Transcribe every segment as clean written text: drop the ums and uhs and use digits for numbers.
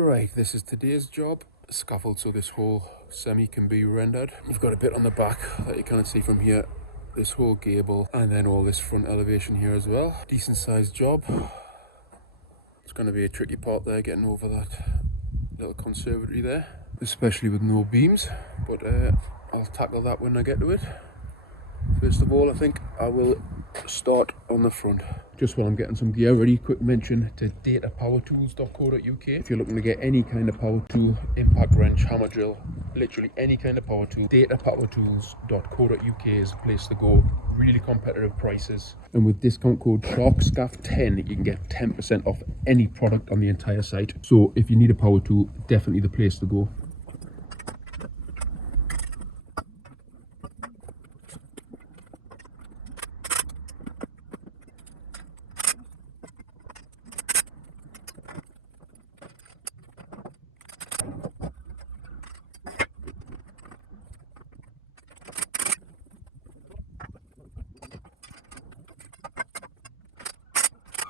Right, this is today's job. Scaffold so this whole semi can be rendered. We've got a bit on the back that you can't see from here. This whole gable and then all this front elevation here as well. Decent sized job. It's going to be a tricky part there, getting over that little conservatory there, especially with no beams, but I'll tackle that when I get to it. First of all, I think I will start on the front. Just while I'm getting some gear ready, quick mention to datapowertools.co.uk. If you're looking to get any kind of power tool, impact wrench, hammer drill, literally any kind of power tool, datapowertools.co.uk is the place to go. Really competitive prices. And with discount code SHARKSCAFF10, you can get 10% off any product on the entire site. So if you need a power tool, definitely the place to go.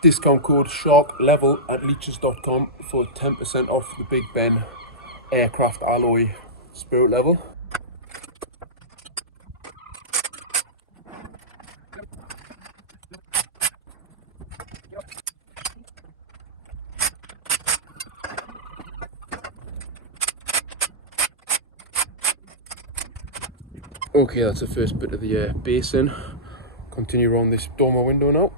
Discount code SHARKLEVEL at leeches.com for 10% off the Big Ben aircraft alloy spirit level. Okay, that's the first bit of the basin. Continue around this dormer window now.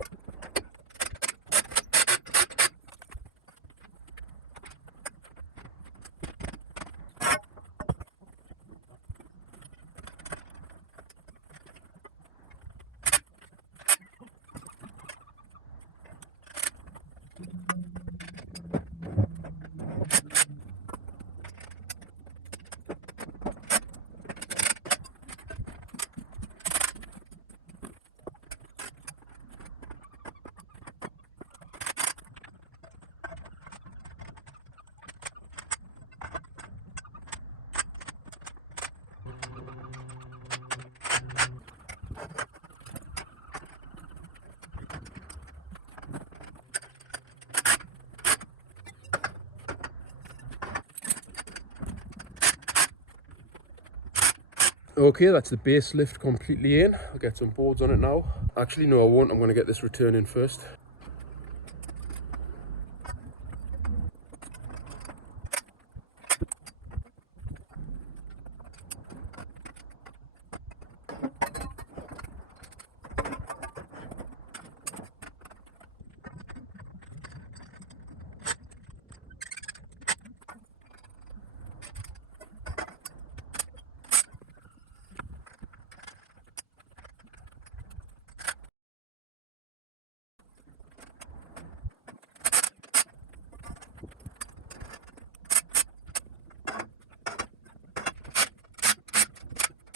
Okay, that's the base lift completely in. I'll get some boards on it now. Actually, no, I won't. I'm going to get this return in first.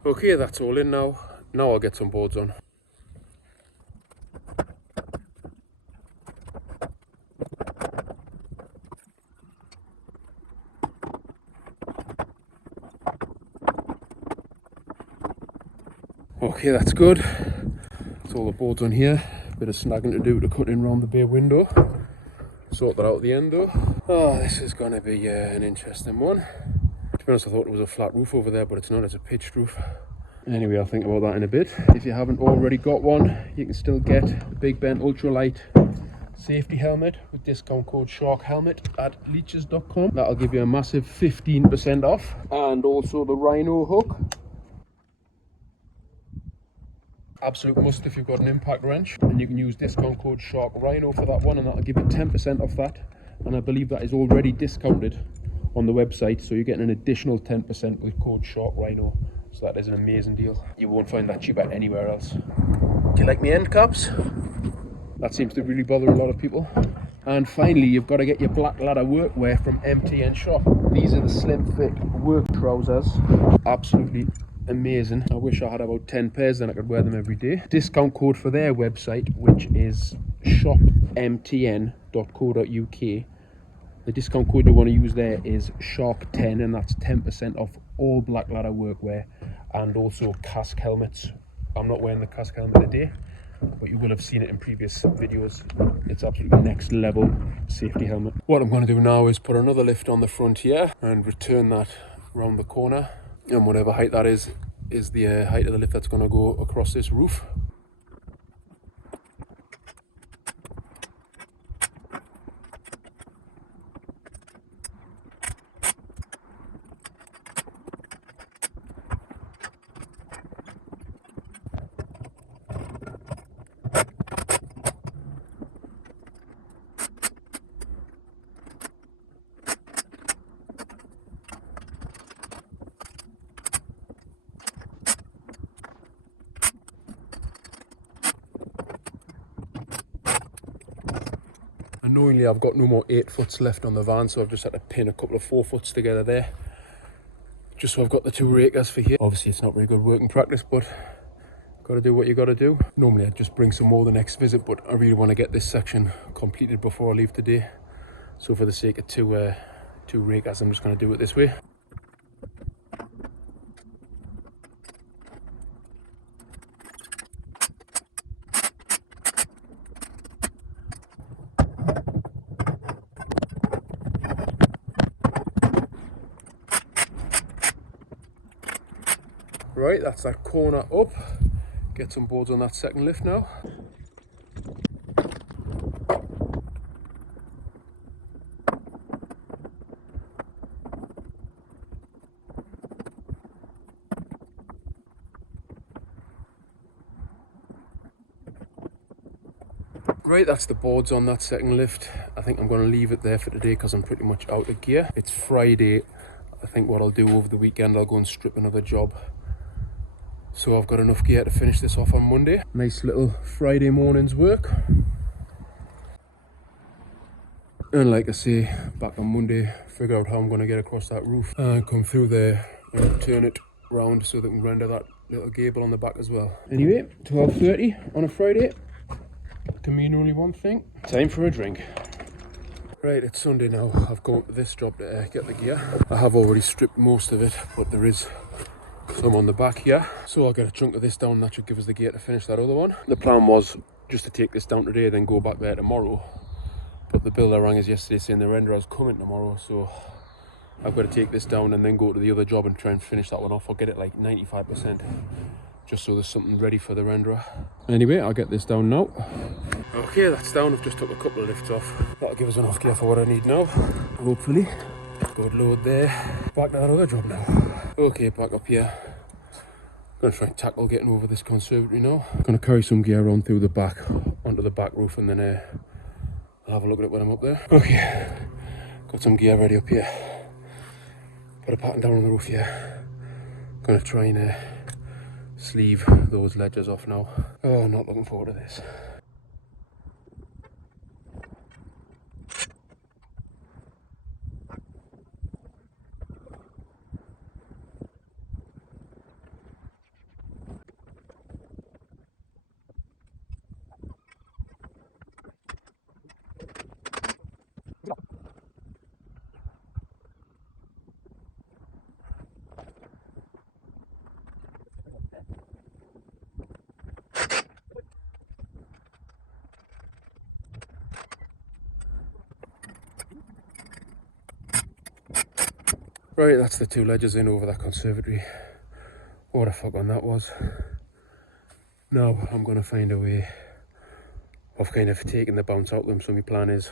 Okay, that's all in now. Now I'll get some boards on. Okay, that's good. That's all the boards on here. Bit of snagging to do to cut in around the bay window. Sort that out at the end though. Oh, this is going to be an interesting one. To be honest, I thought it was a flat roof over there, but it's not. It's a pitched roof. Anyway, I'll think about that in a bit. If you haven't already got one, you can still get the Big Ben ultralight safety helmet with discount code SHARKHELMET at leeches.com. That'll give you a massive 15% off. And also the Rhino hook. Absolute must if you've got an impact wrench. And you can use discount code SHARKRhino for that one, and that'll give you 10% off that. And I believe that is already discounted on the website, so you're getting an additional 10% with code SHARKRhino. So that is an amazing deal. You won't find that cheaper anywhere else. Do you like my end caps? That seems to really bother a lot of people. And finally, you've got to get your black ladder workwear from MTN Shop. These are the slim fit work trousers. Absolutely amazing. I wish I had about 10 pairs, then I could wear them every day. Discount code for their website, which is shopmtn.co.uk. The discount code you want to use there is SHARK10, and that's 10% off all black ladder workwear and also cask helmets. I'm not wearing the cask helmet today, but you will have seen it in previous videos. It's absolutely next level safety helmet. What I'm going to do now is put another lift on the front here and return that round the corner, and whatever height that is the height of the lift that's going to go across this roof. Annoyingly, I've got no more 8-foots left on the van, so I've just had to pin a couple of 4-foots together there, just so I've got the 2 rakers for here. Obviously, it's not very good working practice, but got to do what you got to do. Normally, I'd just bring some more the next visit, but I really want to get this section completed before I leave today. So for the sake of two rakers, I'm just going to do it this way. Right, that's that corner up. Get some boards on that second lift now. Right, that's the boards on that second lift. I think I'm going to leave it there for today because I'm pretty much out of gear. It's Friday. I think what I'll do over the weekend, I'll go and strip another job, so I've got enough gear to finish this off on Monday. Nice little Friday morning's work. And like I say, back on Monday, figure out how I'm going to get across that roof and come through there and turn it round so they can render that little gable on the back as well. Anyway, 12:30 on a Friday can mean only one thing: time for a drink. Right, it's Sunday now. I've got this job to get the gear. I have already stripped most of it, but there is some on the back here, so I'll get a chunk of this down. That should give us the gear to finish that other one. The plan was just to take this down today, then go back there tomorrow, but the builder rang us yesterday saying the renderer's coming tomorrow, so I've got to take this down and then go to the other job and try and finish that one off. I'll get it like 95%, just so there's something ready for the renderer. Anyway, I'll get this down now. Okay, that's down. I've just took a couple of lifts off. That'll give us enough gear for what I need now, hopefully. Good load there. Back to that other job now. Okay, back up here. Gonna try and tackle getting over this conservatory now. Gonna carry some gear on through the back onto the back roof, and then I'll have a look at it when I'm up there. Okay, got some gear ready up here. Put a pattern down on the roof here. Gonna try and sleeve those ledges off now. Oh, not looking forward to this. Right, that's the 2 ledges in over that conservatory. What a fuck on that was. Now I'm going to find a way of kind of taking the bounce out of them. So my plan is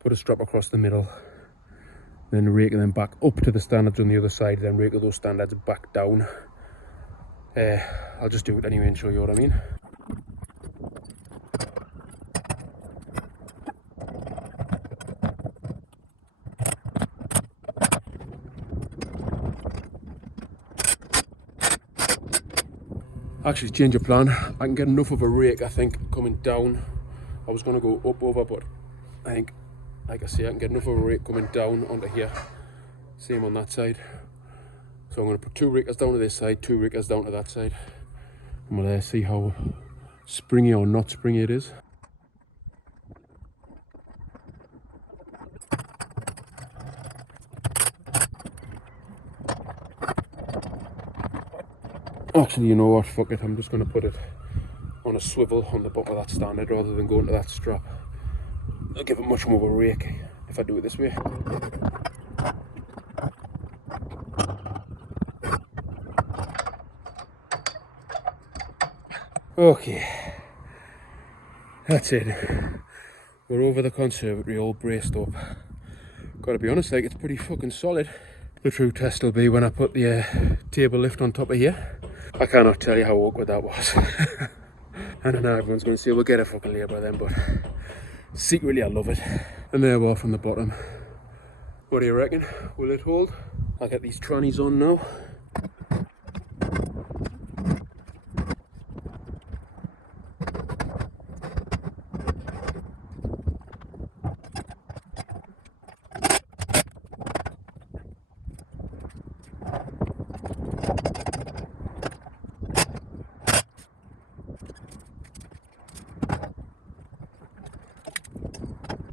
put a strap across the middle, then rake them back up to the standards on the other side, then rake those standards back down. I'll just do it anyway and show you what I mean. Actually, change of plan. I can get enough of a rake, I think, coming down. I was going to go up over, but I think, like I say, I can get enough of a rake coming down onto here. Same on that side. So I'm going to put 2 rakers down to this side, 2 rakers down to that side. And we'll see how springy or not springy it is. Actually, you know what, fuck it, I'm just going to put it on a swivel on the bottom of that standard rather than going to that strap. I'll give it much more of a rake if I do it this way. Okay, that's it. We're over the conservatory, all braced up. Gotta be honest, like, it's pretty fucking solid. The true test will be when I put the table lift on top of here. I cannot tell you how awkward that was. I don't know, everyone's going to say we'll get a fucking labour then, but secretly I love it. And there we are from the bottom. What do you reckon? Will it hold? I'll get these trannies on now.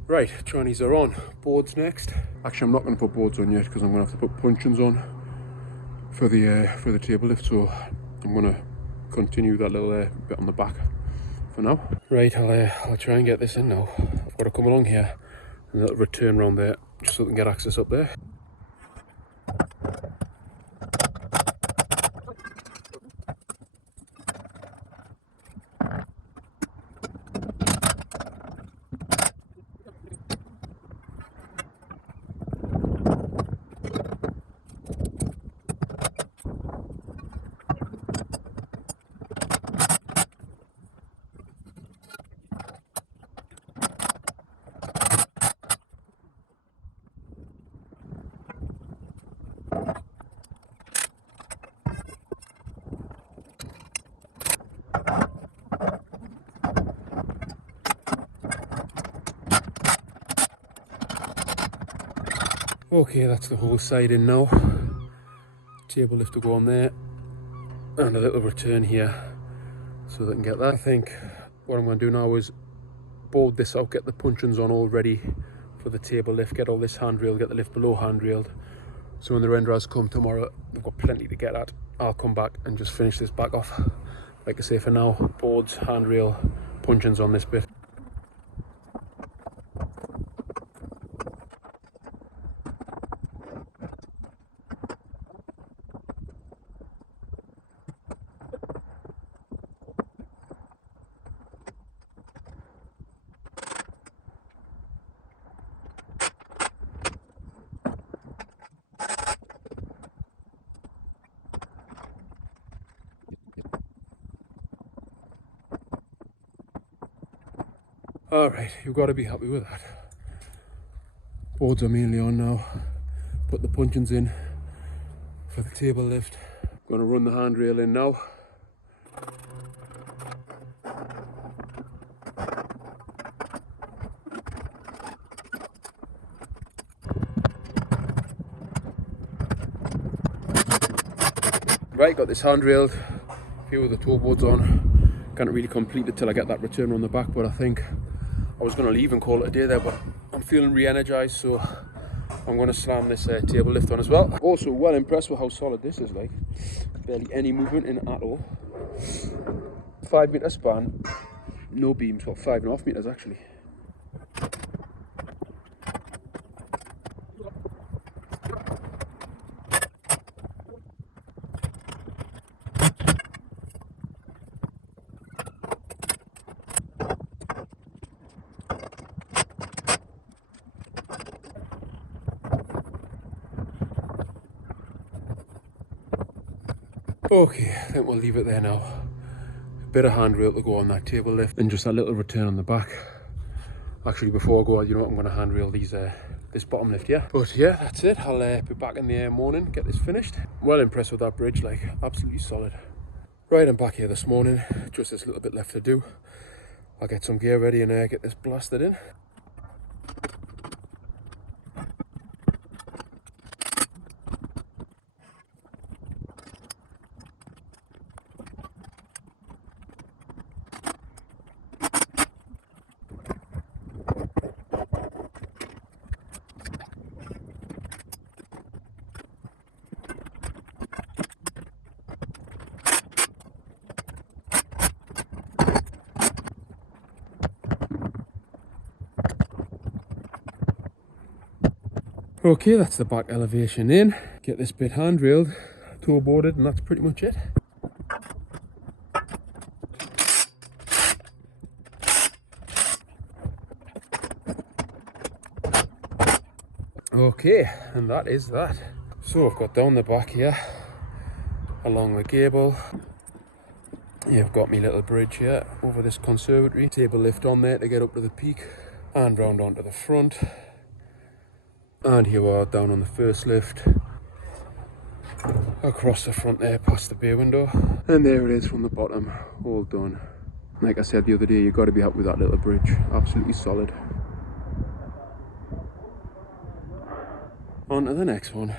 Right, trannies are on. Boards next. Actually, I'm not going to put boards on yet because I'm going to have to put puncheons on for the table lift. So I'm going to continue that little bit on the back for now. Right, I'll try and get this in now. I've got to come along here and a little return round there just so I can get access up there. Okay, that's the whole side in now. Table lift to go on there, and a little return here so they can get that. I think what I'm going to do now is board this out, get the puncheons on all ready for the table lift, get all this handrail, get the lift below handrailed. So when the renderers come tomorrow, we've got plenty to get at. I'll come back and just finish this back off. Like I say, for now, boards, handrail, puncheons on this bit. Alright, you've got to be happy with that. Boards are mainly on now. Put the puncheons in for the table lift. Going to run the handrail in now. Right, got this handrailed, a few of the toe boards on. Can't really complete it till I get that return on the back, but I think I was going to leave and call it a day there, but I'm feeling re-energized, so I'm going to slam this table lift on as well. Also, well impressed with how solid this is, like. Barely any movement in it at all. 5 metre span, no beams, well 5.5 metres actually. Okay, I think we'll leave it there now. A bit of handrail to go on that table lift and just a little return on the back. Actually, before I go, you know what, I'm going to handrail these this bottom lift, yeah. But yeah, that's it. I'll be back in the morning, get this finished. Well impressed with that bridge, like, absolutely solid. Right, I'm back here this morning, just this little bit left to do. I'll get some gear ready and get this blasted in. Okay, that's the back elevation in. Get this bit handrailed, toe boarded, and that's pretty much it. Okay, and that is that. So I've got down the back here, along the gable. You've got me little bridge here over this conservatory. Table lift on there to get up to the peak and round onto the front. And here we are down on the first lift. Across the front there past the bay window. And there it is from the bottom, all done. Like I said the other day, you've got to be happy with that little bridge. Absolutely solid. On to the next one.